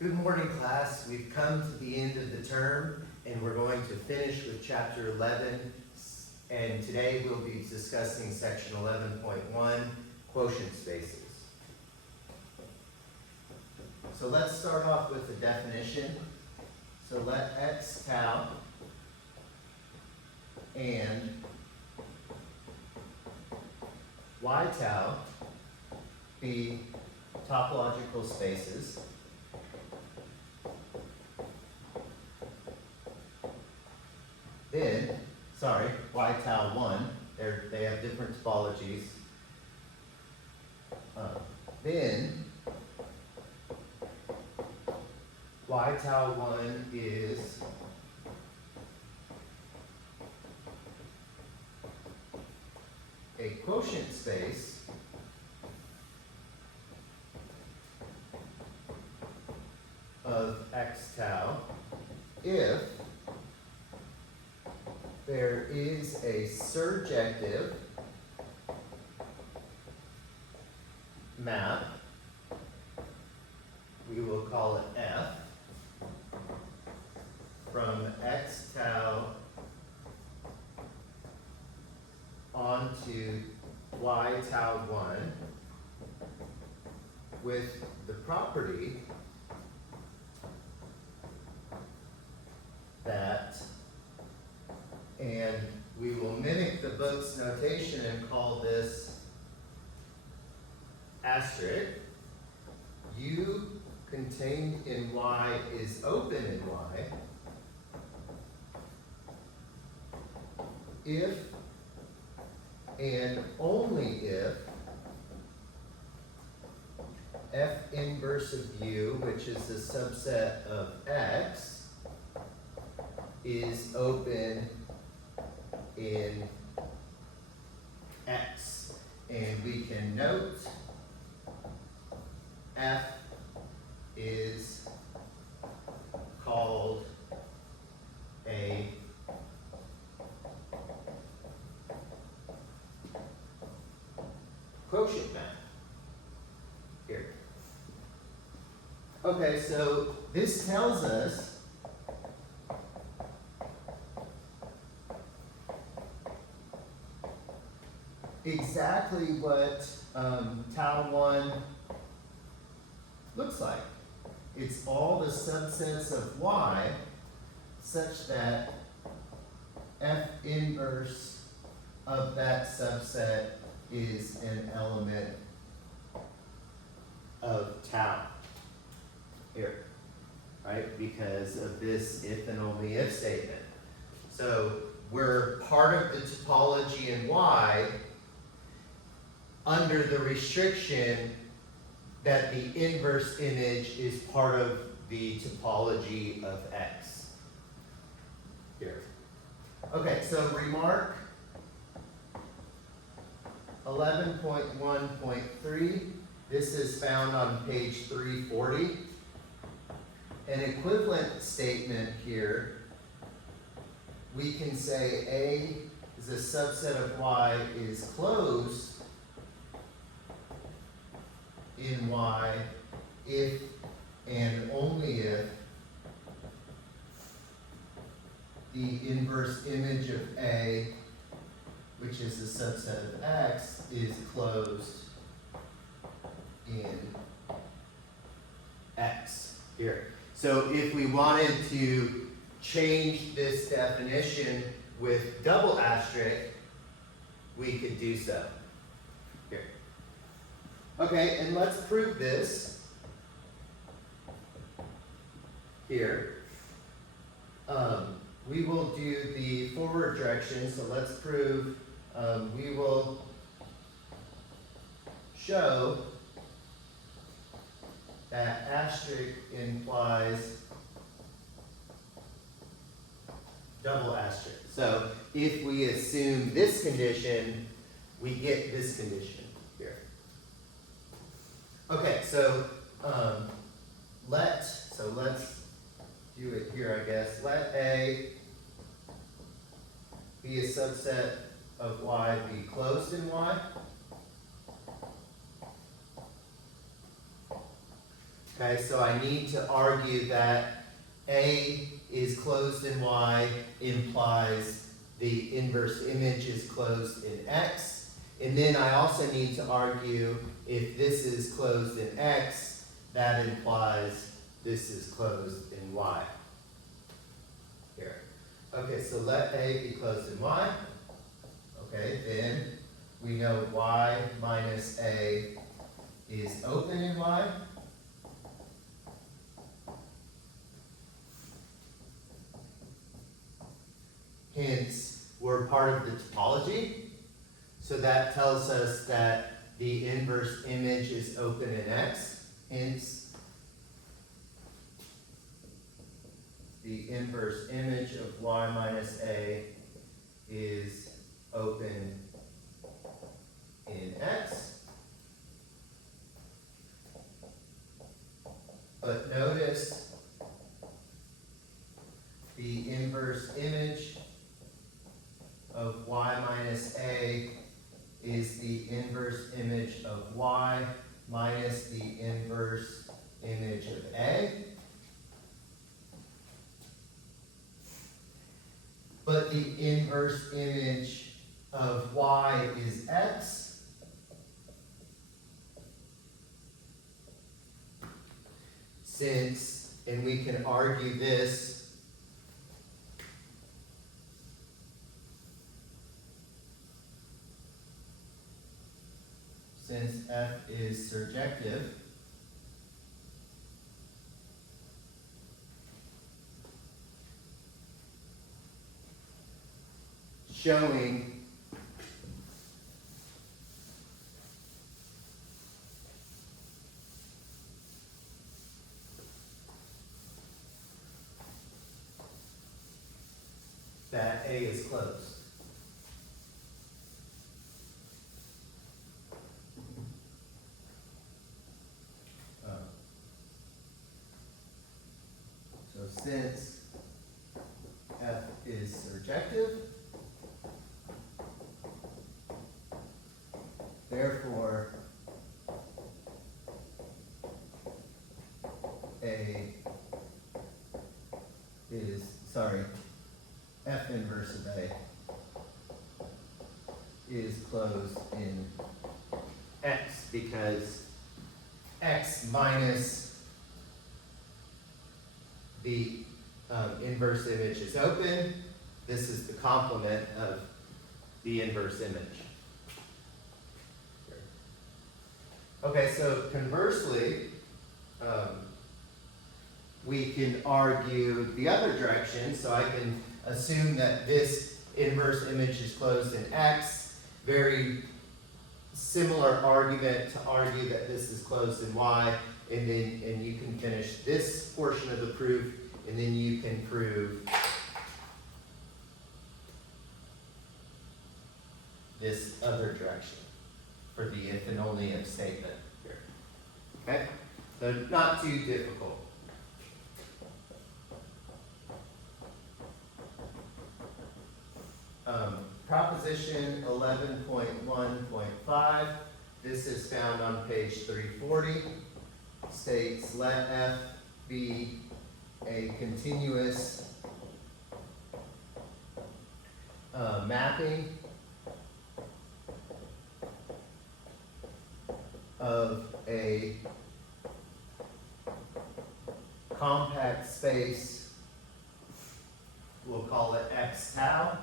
Good morning, class. We've come to the end of the term, and we're going to finish with chapter 11. And today we'll be discussing section 11.1, quotient spaces. So let's start off with the definition. So let x tau and y tau be topological spaces. Then, y tau 1, they have different topologies. Then, y tau 1 is a quotient space of x tau if there is a surjective map, we will call it F, from x tau onto y tau 1 with the property that, and we will mimic the book's notation and call this asterisk, U contained in Y is open in Y if and only if F inverse of U, which is the subset of X, is open in X. And we can note F is called a quotient map here. Okay, so this tells us exactly what tau 1 looks like. It's all the subsets of Y such that F inverse of that subset is an element of tau here, right? Because of this if and only if statement. So we're part of the topology in Y under the restriction that the inverse image is part of the topology of X here. Okay, so remark 11.1.3. This is found on page 340. An equivalent statement here, we can say A is a subset of Y is closed in Y if and only if the inverse image of A, which is the subset of X, is closed in X here. So if we wanted to change this definition with double asterisk, we could do so here. Okay, and let's prove this here. We will do the forward direction, so let's prove, we will show that asterisk implies double asterisk. So if we assume this condition, we get this condition here. Okay, so let's do it here, I guess. Let A be a subset of Y be closed in Y. Okay, so I need to argue that A is closed in Y implies the inverse image is closed in X. And then I also need to argue if this is closed in X, that implies this is closed in Y. Here. Okay, so let A be closed in Y. Okay, then we know Y minus A is open in Y. Hence, we're part of the topology. So that tells us that the inverse image is open in X. Hence, the inverse image of Y minus A is open in X. But notice the inverse image of Y minus A is the inverse image of Y minus the inverse image of A. But the inverse image of Y is X. Since, and we can argue this, since F is surjective, showing that A is closed. So since F is surjective, therefore A is, F inverse of A is closed in X because X minus the inverse image is open. This is the complement of the inverse image. Okay, so conversely, we can argue the other direction. So I can assume that this inverse image is closed in X. Very similar argument to argue that this is closed in Y. And you can finish this portion of the proof, and then you can prove this other direction for the if and only if statement here. Okay? So not too difficult. Proposition 11.1.5, this is found on page 340, states let F be a continuous mapping of a compact space, we'll call it X tau,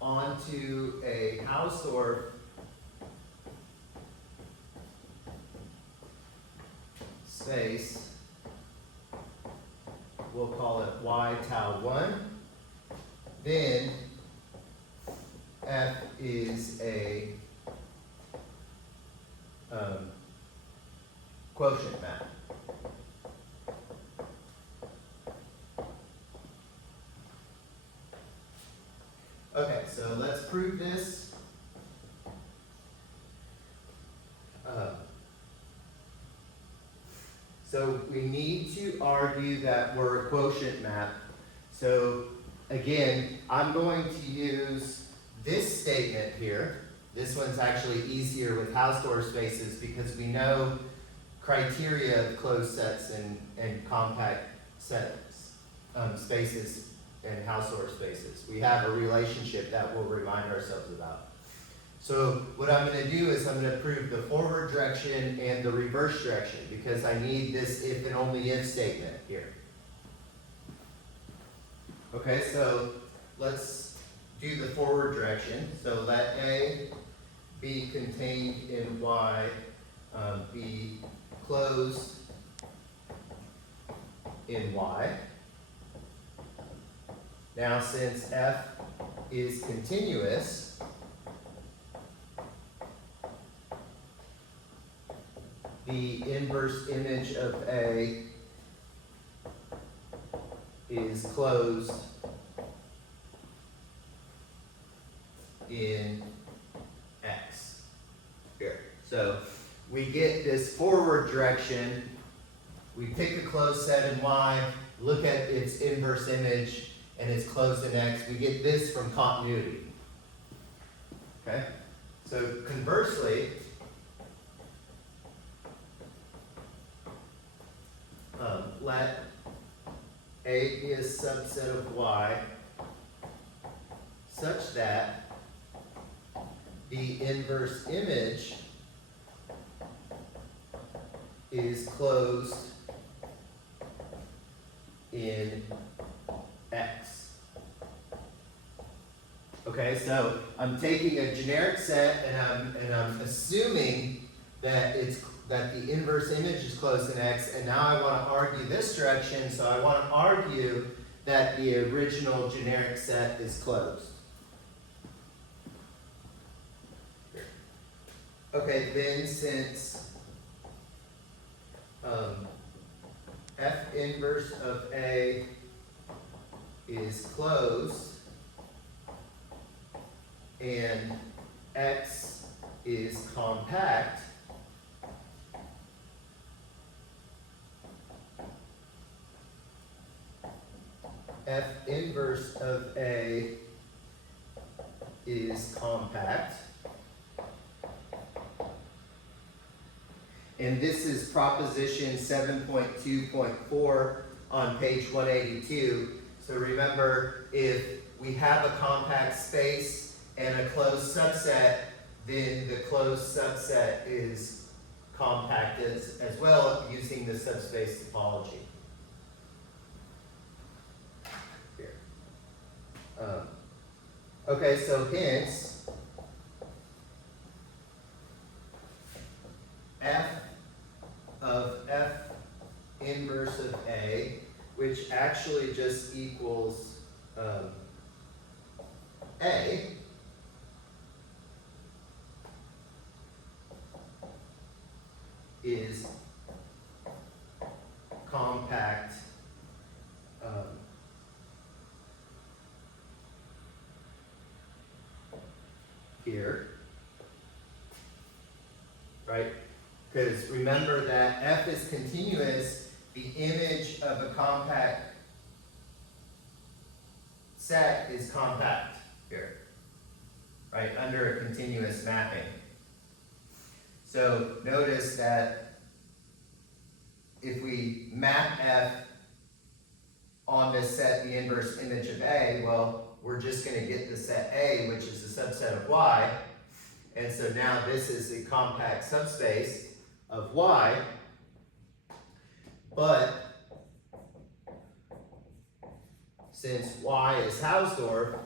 onto a Hausdorff space, we'll call it Y tau 1, then F is a quotient map. Okay, so let's prove this. So we need to argue that we're a quotient map. So again, I'm going to use this statement here. This one's actually easier with Hausdorff spaces because we know criteria of closed sets and compact sets, spaces and Hausdorff spaces. We have a relationship that we'll remind ourselves about. So what I'm going to do is I'm going to prove the forward direction and the reverse direction because I need this if and only if statement here. Okay, so let's do the forward direction. So let A be contained in Y, be closed in Y. Now since F is continuous, the inverse image of A is closed in X. Here. So we get this forward direction. We pick a closed set in Y, look at its inverse image, and it's closed in X. We get this from continuity. Okay? So conversely, let A be a subset of Y such that the inverse image is closed in X. Okay, so I'm taking a generic set and I'm assuming that the inverse image is closed in X, and now I want to argue this direction, so I want to argue that the original generic set is closed. Okay, then since F inverse of A is closed and X is compact, F inverse of A is compact. And this is proposition 7.2.4 on page 182. So remember, if we have a compact space and a closed subset, then the closed subset is compact as well using the subspace topology. Here. Okay, so hence, F of F inverse of A, which actually just equals A, is compact here, right? Because remember that F is continuous, the image of a compact set is compact here, right, under a continuous mapping. So notice that if we map F on this set, the inverse image of A, well, we're just going to get the set A, which is a subset of Y. And so now this is a compact subspace of Y, but since Y is Hausdorff,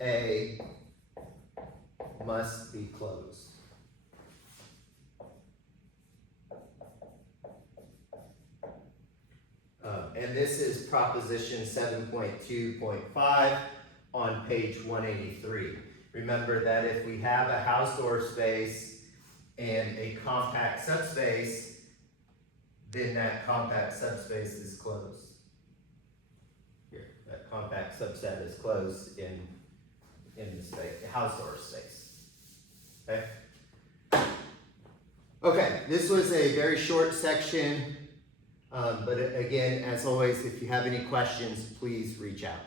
A must be closed. And this is proposition 7.2.5 on page 183. Remember that if we have a Hausdorff space and a compact subspace, then that compact subspace is closed. Here, that compact subset is closed in the space, the Hausdorff space. Okay? Okay, this was a very short section But again, as always, if you have any questions, please reach out.